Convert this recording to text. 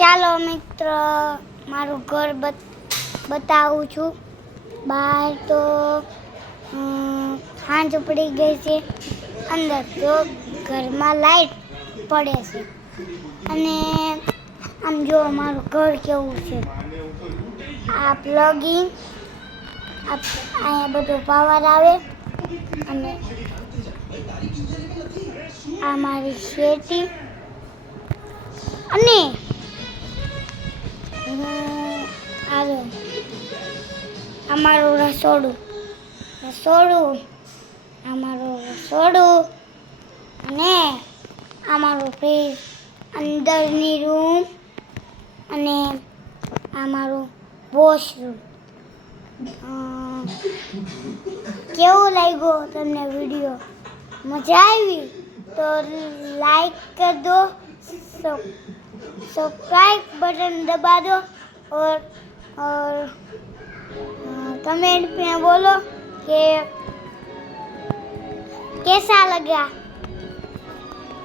ચાલો મિત્ર મારું ઘર બતાવું છું. બહાર તો સાંજ પડી ગઈ છે. અંદર તો ઘરમાં લાઈટ પડે છે અને આમ જો મારું ઘર કેવું છે. આ પ્લગિંગ અહીંયા બધો પાવર આવે અને આ મારી શેટી અને અમારું રસોડું અમારું રસોડું અને અમારું ફ્રીજ અંદરની રૂમ અને અમારું વોશરૂમ. કેવું લાગ્યો તમને વિડીયો? મજા આવી તો લાઈક कर दो, सब्सक्राइब बटन दबा दो और कमेंट में बोलो कि कैसा लगा.